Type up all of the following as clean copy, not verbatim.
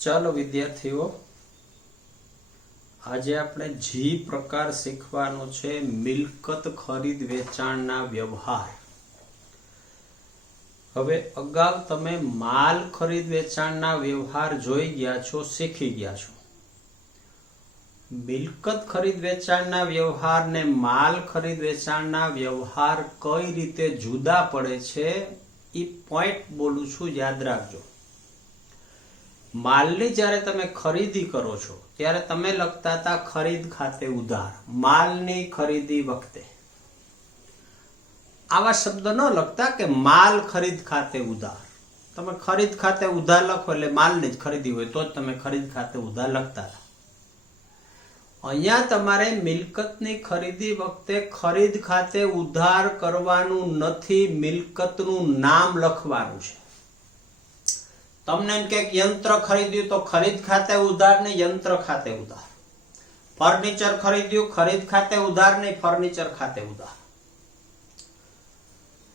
ચાલો વિદ્યાર્થીઓ, આજે આપણે જી પ્રકાર શીખવાનો છે મિલકત ખરીદ વેચાણના વ્યવહાર. હવે અગાઉ તમે માલ ખરીદ વેચાણના વ્યવહાર જોઈ ગયા છો, શીખી ગયા છો. મિલકત ખરીદ વેચાણના વ્યવહાર ને માલ ખરીદ વેચાણના વ્યવહાર કઈ રીતે જુદા પડે છે એ પોઈન્ટ બોલું છું, યાદ રાખજો. માલની જ્યારે તમે ખરીદી કરો છો ત્યારે તમે લખતા હતા ખરીદ ખાતે ઉધાર. માલની ખરીદી વખતે આવા શબ્દ ન લખતા કે માલ ખરીદ ખાતે ઉધાર. તમે ખરીદ ખાતે ઉધાર લખો એટલે માલની જ ખરીદી હોય તો જ તમે ખરીદ ખાતે ઉધાર લખતા હતા. અહીંયા તમારે મિલકતની ખરીદી વખતે ખરીદ ખાતે ઉધાર કરવાનું નથી, મિલકતનું નામ લખવાનું છે. તમને એમ કે યંત્ર ખરીદ્યું તો ખરીદ ખાતે ઉધાર ને યંત્ર ખાતે ઉધાર. ફર્નિચર ખરીદ્યું ખરીદ ખાતે ઉધાર ને ફર્નિચર ખાતે ઉધાર.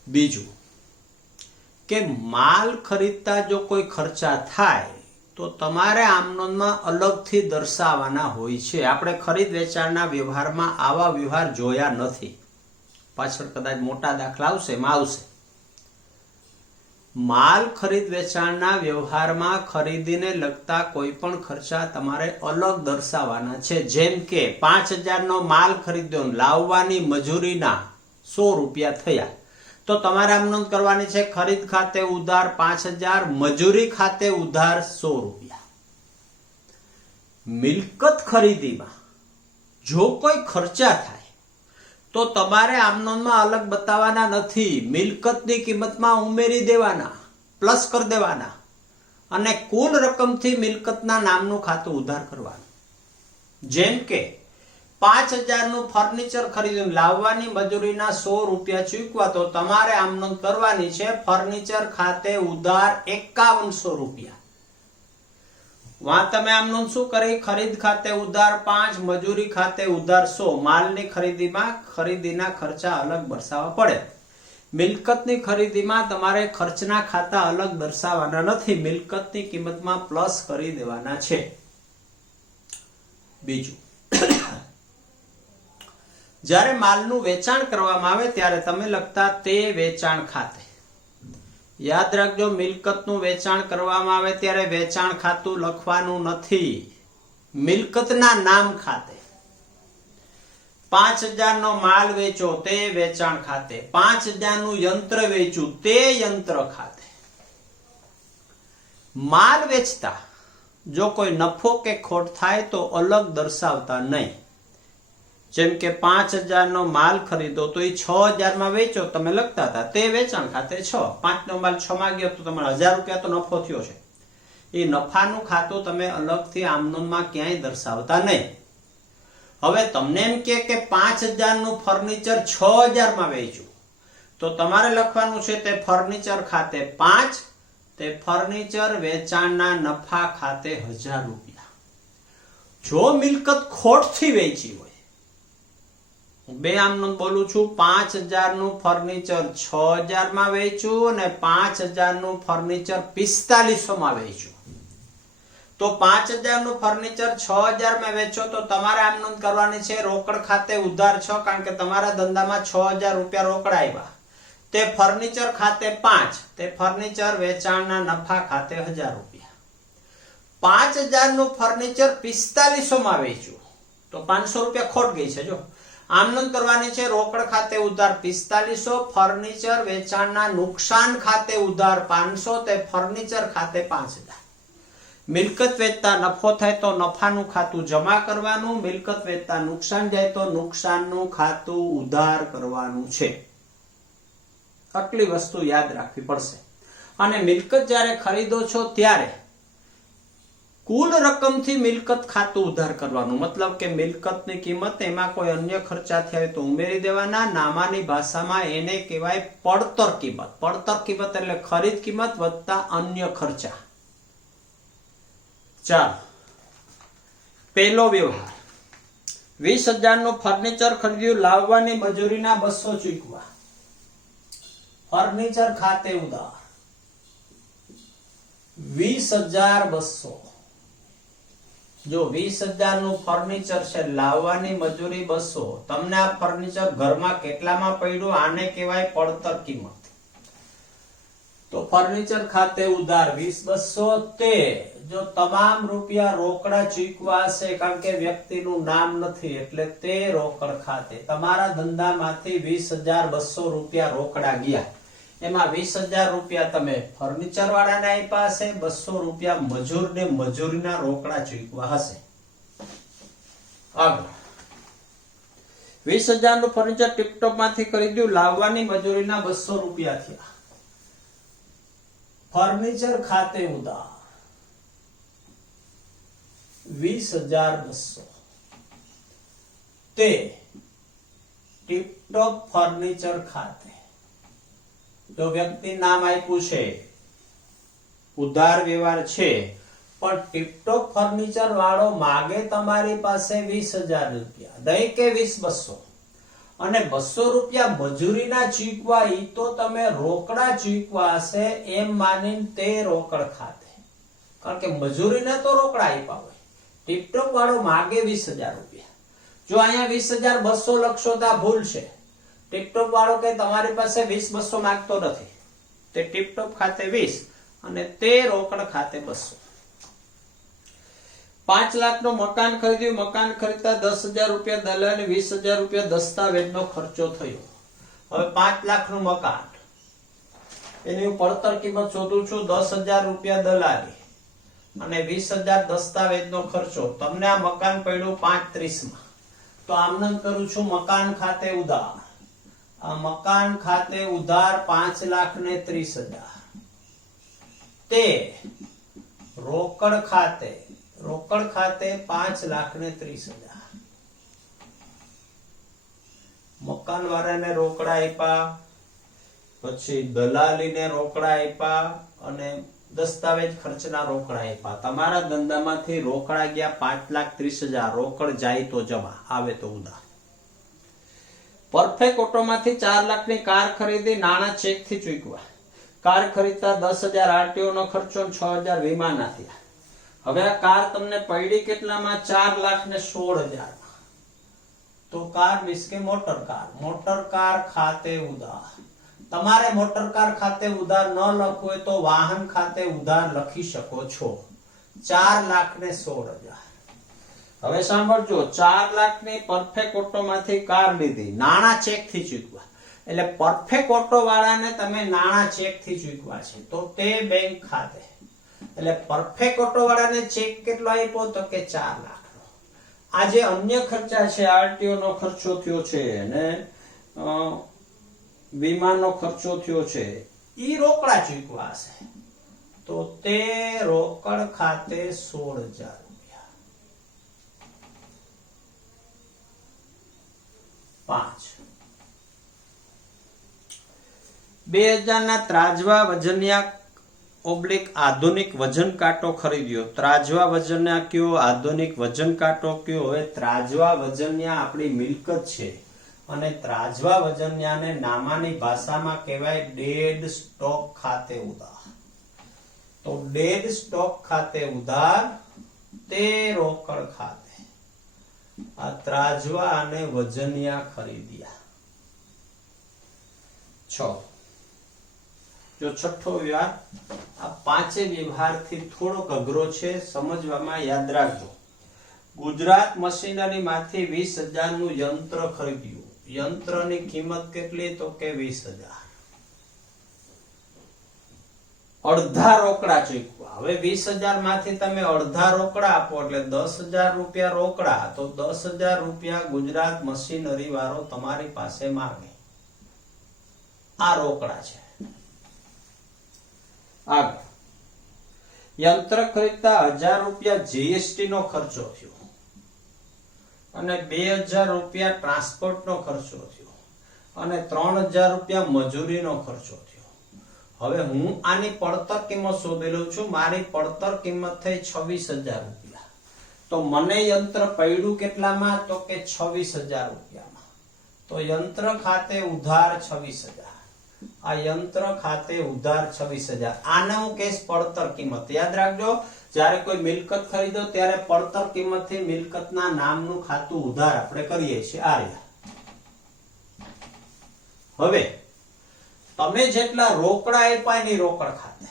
બીજું કે માલ ખરીદતા જો કોઈ ખર્ચા થાય તો તમારે આમનોંધમાં અલગથી દર્શાવવાના હોય છે. આપણે ખરીદ વેચાણના વ્યવહારમાં આવા વ્યવહાર જોયા નથી. પાછળ કદાચ મોટા દાખલા આવશે, એમાં આવશે. માલ ખરીદ વેચાણના વ્યવહારમાં ખરીદીને લગતા કોઈ પણ ખર્ચા તમારે અલગ દર્શાવવાના છે. જેમ કે 5000 નો માલ ખરીદ્યો, લાવવાની મજૂરીના 100 રૂપિયા થયા, તો તમારે આમ નોંધ કરવાની છે ખરીદ ખાતે ઉધાર 5000, મજૂરી ખાતે ઉધાર 100 રૂપિયા. મિલકત ખરીદીમાં જો કોઈ ખર્ચા થાય તો તમારે આમનોંધમાં અલગ બતાવવાના નથી. મિલકતની કિંમતમાં ઉમેરી દેવાના, પ્લસ કરી દેવાના અને કુલ રકમથી મિલકતના નામનું ખાતું ઉધાર કરવાનું. જેમ કે 5000 નું ફર્નિચર ખરીદ્યું, લાવવાની મજૂરીના 100 રૂપિયા ચૂકવા, તો તમારે આમનોંધ કરવાની છે ફર્નિચર ખાતે ઉધાર 5100 રૂપિયા. વહાં તમે આમનું શું કરી, ખરીદ ખાતે ઉધાર 5, મજૂરી ખાતે ઉધાર 100. માલની ખરીદીમાં ખરીદીના ખર્ચા અલગ દર્શાવવા પડે. મિલકતની ખરીદીમાં તમારે ખર્ચના ખાતા અલગ દર્શાવવાના નથી, મિલકતની કિંમતમાં પ્લસ કરી દેવાના છે. બીજું, જ્યારે માલનું વેચાણ કરવામાં આવે ત્યારે તમે લખતા તે વેચાણ ખાતે. યાદ રાખજો, મિલકતનું વેચાણ કરવામાં આવે ત્યારે વેચાણ ખાતું લખવાનું નથી, મિલકતના નામ ખાતે. 5000 નો માલ વેચો તે વેચાણ ખાતે, 5000 નું યંત્ર વેચ્યું તે યંત્ર ખાતે. માલ વેચતા જો કોઈ નફો કે ખોટ થાય તો અલગ દર્શાવતા નહીં. જેમ કે 5000 નો માલ ખરીદો તો એ 6000 માં વેચો, તમે લખતા હતા તે વેચાણ ખાતે 6. 5 નો માલ 6 માં ગયો તો તમારે 1000 રૂપિયા તો નફો થયો છે. એ નફાનું ખાતું તમે અલગથી આમનોંધમાં ક્યાંય દર્શાવતા નહીં. હવે તમને એમ કે 5000 નું ફર્નિચર 6000 માં વેચ્યું, તો તમારે લખવાનું છે તે ફર્નિચર ખાતે 5, તે ફર્નિચર વેચાણના નફા ખાતે 1000 રૂપિયા. જો મિલકત ખોટથી વેચી હોય, બે આમનું બોલું છું, 5000 નું ફર્નિચર 6000 માં વેચ્યું અને 5000 નું ફર્નિચર 4500 માં વેચ્યું, તો 5000 નું ફર્નિચર 6000 માં વેચો તો તમારે આમ નોંધ કરવાની છે રોકડ ખાતે ઉધાર 6, કારણ કે તમારા ધંધામાં 6000 રૂપિયા રોકડ આવ્યા. તે ફર્નિચર ખાતે 5, તે ફર્નિચર વેચાણના નફા ખાતે 1000 રૂપિયા. 5000 નું ફર્નિચર 4500 માં વેચ્યું તો 500 રૂપિયા ખોટ ગઈ છે. જો આમ નોંધ કરવાની છે રોકડ ખાતે ઉધાર 4500, ફર્નિચર વેચાણના નુકસાન ખાતે ઉધાર 500, તે ફર્નિચર ખાતે 5000. મિલકત વેચતા નફો થાય તો નફાનું ખાતું જમા કરવાનું, મિલકત વેચતા નુકસાન જાય તો નુકસાનનું ખાતું ઉધાર કરવાનું છે. આટલી વસ્તુ યાદ રાખવી પડશે. અને મિલકત જ્યારે ખરીદો છો ત્યારે કુલ રકમથી મિલકત ખાતું ઉધાર કરવાનું. મતલબ કે મિલકતની કિંમત, એમાં કોઈ અન્ય ખર્ચા થયા તો ઉમેરી દેવાના. નામાની ભાષામાં એને કહેવાય પડતર કિંમત. પડતર કિંમત એટલે ખરીદ કિંમત વત્તા અન્ય ખર્ચા. ચાલો, પહેલો વ્યવહાર, 20000 નું ફર્નિચર ખરીદ્યું, લાવવાની મજૂરીના 200 ચૂકવા. ફર્નિચર ખાતે ઉધાર 20200. જો 20,000 નું ફર્નિચર છે, લાવવાની મજૂરી 200, તમને આ ફર્નિચર ઘરમાં કેટલામાં પડ્યું, આને કહેવાય પડતર કિંમત. તો ફર્નિચર ખાતે ઉધાર 20,200. તે જો તમામ રૂપિયા રોકડા ચૂકવા હશે, કારણ કે વ્યક્તિનું નામ નથી એટલે તે રોકડ ખાતે. તમારા ધંધામાંથી 20,200 રૂપિયા રોકડા ગયા, એમાં 20,000 રૂપિયા તમે ફર્નિચર વાળાને આપ્યા હશે, 200 રૂપિયા મજૂરને મજૂરીના રોકડા ચૂકવા હશે. આગળ 20,000 નું ફર્નિચર ટીપટોપ માંથી ખરીદ્યું, લાવવાની મજૂરીના 200 રૂપિયા થયા. ફર્નિચર ખાતે ઉધાર 20,200. તે ટીપટોપ ફર્નિચર ખાતે. જો વ્યક્તિ નામ આપ્યું છે, ઉધાર વ્યવહાર છે, પણ ટીપટોપ ફર્નિચર વાળો માગે તમારી પાસે 20,000 રૂપિયા, દઈ કે 20,200, અને 200 રૂપિયા મજૂરીના ચૂકવા, ઈ તો તમે રોકડા ચૂકવા હશે એમ માનીને તે રોકડ ખાતે. કારણ કે મજૂરીને તો રોકડા આપ્યા હોય. ટીપટોપ વાળો માગે 20,000 રૂપિયા. જો અહીંયા 20,200 લખશો તો આ ભૂલ છે. ટીપટોપ વાળો કે તમારી પાસે 20,200 માંગતો નથી. તે ટીપટોપ ખાતે 20 અને તે રોકડ ખાતે 200. 5 લાખ નું મકાન ખરીદ્યું, મકાન ખરીદતા 10,000 રૂપિયા દલાલી, 20,000 રૂપિયા દસ્તાવેજનો ખર્ચો થયો. હવે 5 લાખ નું મકાન, એની હું પડતર કિંમત શોધું છું, 10,000 રૂપિયા દલાલી અને 20,000 દસ્તાવેજનો ખર્ચો. તમને આ મકાન પડ્યું 5,30 માં, તો આમનામ કરું છું મકાન ખાતે ઉધાર. આ મકાન ખાતે ઉધાર 5,30,000. તે રોકડ ખાતે 5,30,000. મકાન વાળાને રોકડા આપ્યા, પછી દલાલીને રોકડા આપ્યા અને દસ્તાવેજ ખર્ચના રોકડા આપ્યા. તમારા ધંધામાંથી રોકડા ગયા 5,30,000. રોકડ જાય તો જમા, આવે તો ઉધાર. પરફેક્ટ ઓટોમાંથી 4 લાખની કાર ખરીદી, નાણાં ચેક થી ચૂકવા. કાર ખરીદતા 10,000 આરટીઓ નો ખર્ચો, 6,000 વીમાના થયા. હવે આ કાર તમને પડી કેટલામાં? 4,16,000. તો કાર મીન્સ કે મોટર કાર ખાતે ઉધાર. તમારે મોટર કાર ખાતે ઉધાર ન લખવું હોય તો વાહન ખાતે ઉધાર લખી શકો છો. 4,16,000. હવે સાંભળજો, 4 લાખની પરફેક્ટ ઓટો માંથી કાર લીધી, નાણાં ચેક થી ચૂકવા. એટલે પરફેક્ટ ઓટો વાળાને તમે નાણાં ચેક થી ચૂકવા છે, તો તે બેંક ખાતે. એટલે પરફેક્ટ ઓટો વાળાને ચેક કેટલો આપ્યો? તો કે 4 લાખનો. આ જે અન્ય ખર્ચા છે, આરટીઓ નો ખર્ચો થયો છે અને વીમાનો ખર્ચો થયો છે, ઈ રોકડા ચૂકવા હશે, તો તે રોકડ ખાતે 16,000 રૂપિયા. 5 2000 ના ત્રાજવા વજનિયા આધુનિક વજન કાંટો ખરીદ્યો. ત્રાજવા વજનિયા કયો, આધુનિક વજન કાંટો કયો? હવે ત્રાજવા વજનિયા આપણી મિલકત છે અને ત્રાજવા વજનિયાને નામાની ભાષામાં કહેવાય ડેડ સ્ટોક ખાતે ઉધાર. તો ડેડ સ્ટોક ખાતે ઉધાર, તે રોકડ ખાતે. આ ત્રાજવા અને વજનિયા ખરીદ્યા. 6 જો છઠ્ઠો વ્યવહાર, આ પાંચે વ્યવહારથી થોડોક અઘરો છે સમજવામાં, યાદ રાખજો. ગુજરાત મશીનરી માંથી 20,000 નું યંત્ર ખરીદ્યું. યંત્રની કિંમત કેટલી? તો કે 20,000. અડધા રોકડા ચૂકવા. હવે 20,000 માંથી તમે અડધા રોકડા આપો એટલે 10,000 રૂપિયા રોકડા, તો 10,000 રૂપિયા ગુજરાત મશીનરી વાળો તમારી પાસે માંગે. આ રોકડા છે. આગળ યંત્ર ખરીદતા 1,000 રૂપિયા જીએસટી નો ખર્ચો થયો અને 2,000 રૂપિયા ટ્રાન્સપોર્ટ નો ખર્ચો થયો અને 3,000 રૂપિયા મજૂરીનો ખર્ચો થયો. હવે હું આની પડતર કિંમત શોધી લઉં છું. મારી પડતર કિંમત થઈ 26,000 રૂપિયા. તો મને યંત્ર પડ્યું કેટલામાં? તો કે 26,000 રૂપિયામાં. તો યંત્ર ખાતે ઉધાર 26,000. આ યંત્ર ખાતે ઉધાર 26,000. આને હું કહીશ પડતર કિંમત. યાદ રાખજો, જ્યારે કોઈ મિલકત ખરીદો ત્યારે પડતર કિંમતથી મિલકતના નામનું ખાતું ઉધાર આપણે કરીએ છીએ. આ રહ્યા. હવે તમે જેટલા રોકડા આપ્યા એની રોકડ ખાતે.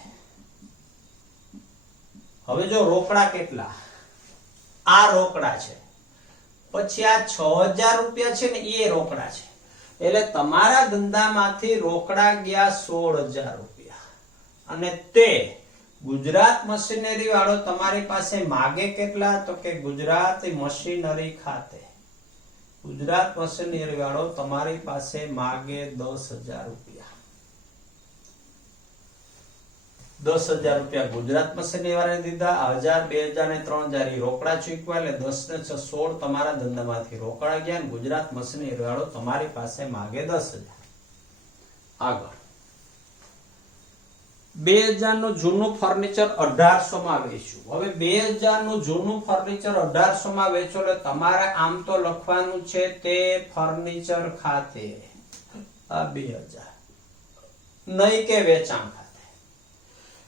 હવે જો રોકડા કેટલા, આ રોકડા છે, પછી આ 6,000 રૂપિયા છે ને એ રોકડા છે, એટલે તમારા ધંધામાંથી રોકડા ગયા 16,000 રૂપિયા. અને તે ગુજરાત મશીનરી વાળો તમારી પાસે માગે કેટલા, તો કે ગુજરાત મશીનરી ખાતે. ગુજરાત મશીનરી વાળો તમારી પાસે માગે 10,000 રૂપિયા. 10,000 રૂપિયા ગુજરાત મશીનરી વાળાને દીધા, 1,000, 2,000 ને 3,000 એ રોકડા ચૂકવા, એટલે 10 ને 6 16 તમારા ધંધામાંથી રોકડા ગયા. ગુજરાત મશીનરી વાળો તમારી પાસે માગે 10,000. આગળ 2,000 નું જૂનું ફર્નિચર 1,800 માં વેચ્યું. હવે 2,000 નું જૂનું ફર્નિચર 1,800 માં વેચો એટલે તમારે આમ તો લખવાનું છે તે ફર્નિચર ખાતે. આ 2,000 નહીં કે વેચાણ ખાતે.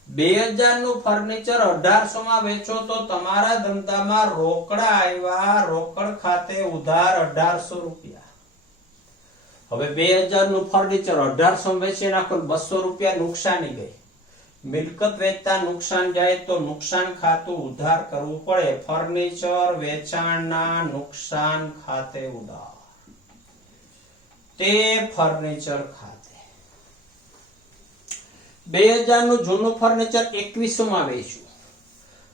2,000 નું ફર્નિચર 1,800 માં વેચો તો તમારા ધંધામાં રોકડા આવ્યા, રોકડ ખાતે ઉધાર 1,800 રૂપિયા. હવે 2,000 નું ફર્નિચર 1,800 વેચી નાખો, 200 રૂપિયા નુકસાની ગઈ. મિલકત વેચતા નુકસાન જાય તો નુકસાન ખાતું ઉધાર કરવું પડે. ફર્નિચર વેચાણના નુકસાન ખાતે ઉધાર. તે ફર્નિચર ખાતે. 2,000 નું જૂનું ફર્નિચર 2,100 માં વેચ્યું.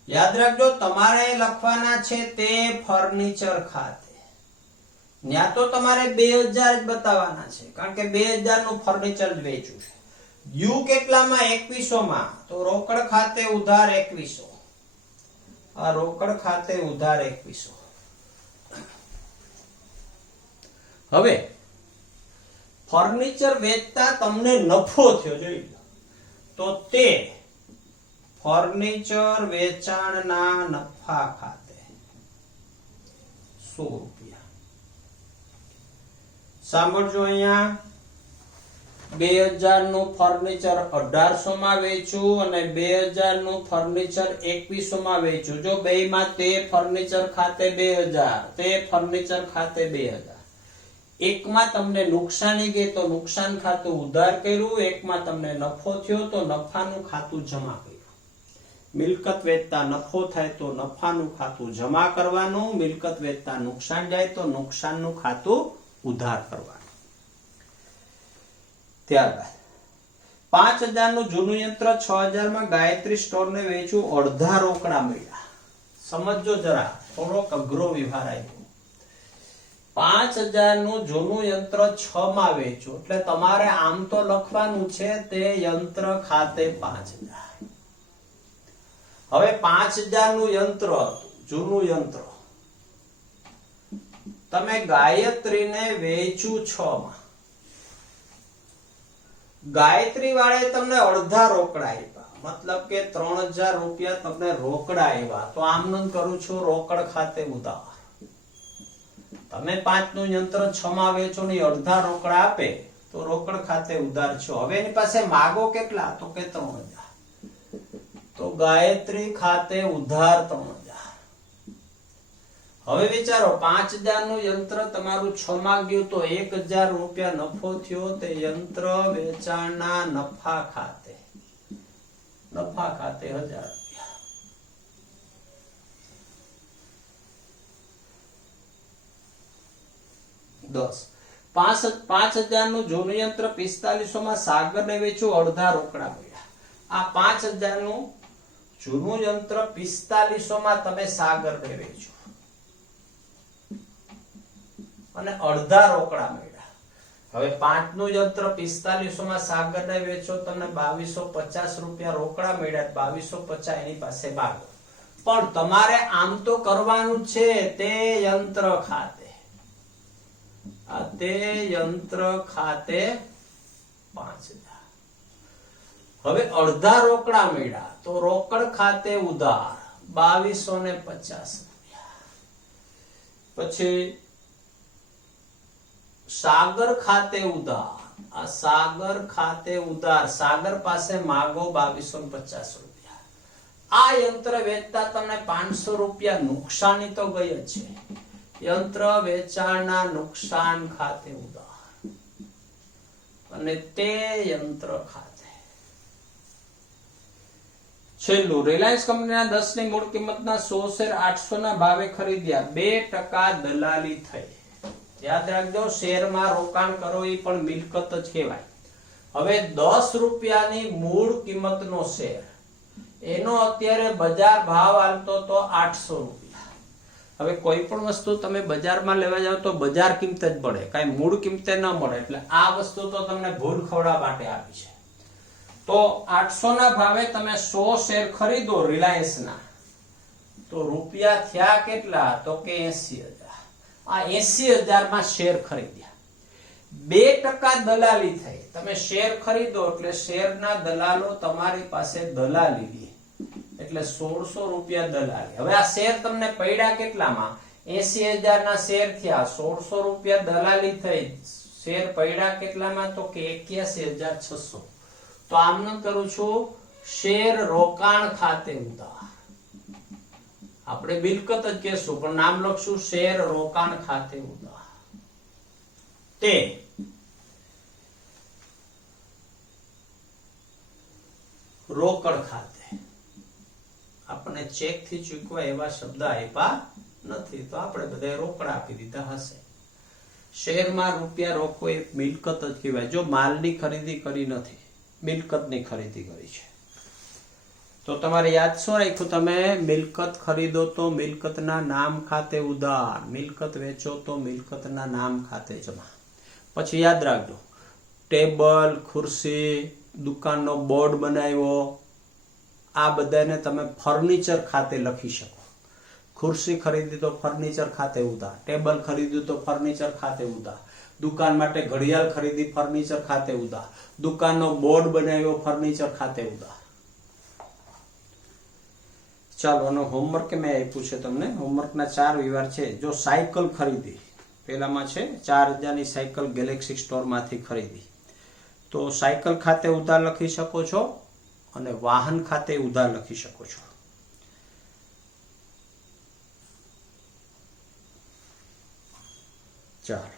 યાદ રાખજો, તમારે લખવાના છે તે ફર્નિચર ખાતે. ત્યાં તો તમારે 2,000 જ બતાવવાના છે, કારણ કે 2,000 નું ફર્નિચર જ વેચ્યું છે. યુ કેટલામાં? 2,100 માં. તો રોકડ ખાતે ઉધાર 2,100. આ રોકડ ખાતે ઉધાર 2,100. હવે ફર્નિચર વેચતા તમને નફો થયો, જોઈ લો, તો તે ફર્નિચર વેચાણના નફા ખાતે 100 રૂપિયા. સાંભળજો, અહીંયા 2,000 નું ફર્નિચર 1,800 માં વેચ્યું અને 2,000 નું ફર્નિચર 2,100 માં વેચ્યું. જો બેયમાં તે ફર્નિચર ખાતે 2,000, તે ફર્નિચર ખાતે 2,000. એકમાં તમને નુકસાની ગઈ તો નુકસાન ખાતું ઉધાર કર્યું, એકમાં તમને નફો થયો તો નફાનું ખાતું જમા કર્યું. મિલકત વેચતા નફો થાય તો નફાનું ખાતું જમા કરવાનું, મિલકત વેચતા નુકસાન જાય તો નુકસાનનું ખાતું ઉધાર કરવાનું. ત્યારબાદ 5,000 નું જૂનું યંત્ર 6,000 માં ગાયત્રી સ્ટોર ને વેચ્યું, અડધા રોકડા મળ્યા. સમજો જરા, થોડોક અઘરો વ્યવહાર આવ્યો. 5,000 નું જૂનું યંત્ર 6 માં વેચ્યું એટલે તમારે આમ તો લખવાનું છે તે યંત્ર ખાતે 5,000. હવે 5,000 નું યંત્ર જૂનું યંત્ર તમે ગાયત્રીને વેચ્યું 6 માં. ગાયત્રી વાળાએ તમને અડધા રોકડા આપ્યા, મતલબ કે 3,000 રૂપિયા તમને રોકડા આવ્યા. તો આમ કરું છું, રોકડ ખાતે ઉધાર. તમે 5 નું યંત્ર 6 માં વેચો ને અડધા રોકડા આપે તો રોકડ ખાતે ઉધાર છો. હવે એની પાસે માગો કેટલા, તો કે 3,000. તો ગાયત્રી ખાતે ઉધાર 3,000. હવે વિચારો, 5,000 નું યંત્ર તમારું 6 માં ગયું તો 1,000 રૂપિયા નફો થયો. તે યંત્ર વેચાણના નફા ખાતે 1,000 રૂપિયા. દસ 5,000 નું જૂનું યંત્ર 4500 માં સાગર ને વેચ્યું, અડધા રોકડા મળ્યા. આ 5,000 નું જૂનું યંત્ર 4500 માં તમે સાગર ને વેચ્યું અને અડધા રોકડા મળ્યા. હવે 5 નું યંત્ર 4500 માં સાગર ને વેચો, તમને 2,250 રૂપિયા રોકડા મળ્યા. 2,250 એની પાસે માગો. પણ તમારે આમ તો કરવાનું છે તે યંત્ર ખાતે. તે યંત્ર ખાતે 5,000. હવે અડધા રોકડા મળ્યા તો રોકડ ખાતે ઉધાર 2,250 રૂપિયા. પછી સાગર ખાતે ઉધાર આ સાગર ખાતે ઉધાર, સાગર પાસે માગો 2250 રૂપિયા. આ યંત્ર વેચતા તમને 500 રૂપિયા નુકસાની તો ગઈ જ છે. યંત્ર વેચાણના નુકસાન ખાતે ઉધાર અને તે યંત્ર ખાતે. છેલ્લું, રિલાયન્સ કંપનીના 10 ની મૂળ કિંમતના 100 શેર 800 ના ભાવે ખરીદ્યા, 2% દલાલી થઈ. યાદ રાખજો, શેરમાં રોકાણ કરો એ પણ મિલકત જ કહેવાય. હવે 10 રૂપિયાની મૂળ કિંમતનો શેર, એનો અત્યારે બજાર ભાવ હાલતો તો 800 રૂપિયા. હવે કોઈ પણ વસ્તુ તમે બજારમાં લેવા જાવ તો બજાર કિંમતે જ મળે, કાંઈ મૂળ કિંમતે ન મળે. એટલે આ વસ્તુ તો તમને ભૂલ ખવડાવવા માટે આપી છે. તો 800 ના ભાવે તમે 100 શેર ખરીદો રિલાયન્સના, તો રૂપિયા થયા કેટલા? તો કે 80,000. આ 80,000 માં શેર ખરીદ્યા, 2% દલાલી થઈ. તમે શેર ખરીદો એટલે શેરના દલાલો તમારી પાસે દલાલી લે, એટલે 1600 રૂપિયા દલાલી. હવે આ શેર તમને પડ્યા કેટલામાં? 80,000 ના શેર થયા, 1600 રૂપિયા દલાલી થઈ. શેર પડ્યા કેટલામાં? તો કે 81,600. તો આમ કરું છું, શેર રોકાણ ખાતે ઉધાર. આપણે મિલકત જ કહેશું પણ નામ લખશું શેર રોકાણ ખાતે ઉધાર. તે રોકડ ખાતે. આપણને ચેક થી ચૂકવા એવા શબ્દ આપ્યા નથી, તો આપણે બધા રોકડ આપી દીધા હશે. શેરમાં રૂપિયા રોકવો એ મિલકત જ કહેવાય. જો માલની ખરીદી કરી નથી, મિલકતની ખરીદી કરી છે. તો તમારે યાદ શું રાખ્યું? તમે મિલકત ખરીદો તો મિલકતના નામ ખાતે ઉધાર, મિલકત વેચો તો મિલકતના નામ ખાતે જમા. પછી યાદ રાખજો, ટેબલ, ખુરશી, દુકાનનો બોર્ડ બનાવ્યો, આ બધાને તમે ફર્નિચર ખાતે લખી શકો. ખુરશી ખરીદી તો ફર્નિચર ખાતે ઉધાર, ટેબલ ખરીદ્યું તો ફર્નિચર ખાતે ઉધાર, દુકાન માટે ઘડિયાળ ખરીદી ફર્નિચર ખાતે ઉધાર, દુકાનનો બોર્ડ બનાવ્યો ફર્નિચર ખાતે ઉધાર. ચાલો, આનો હોમવર્ક મેં આપ્યું છે તમને. હોમવર્કના 4 વિવાર છે. જો સાયકલ ખરીદી, પેલામાં છે 4000 ની સાયકલ ગેલેક્સી સ્ટોર માંથી ખરીદી, તો સાયકલ ખાતે ઉધાર લખી શકો છો અને વાહન ખાતે ઉધાર લખી શકો છો. ચાલો.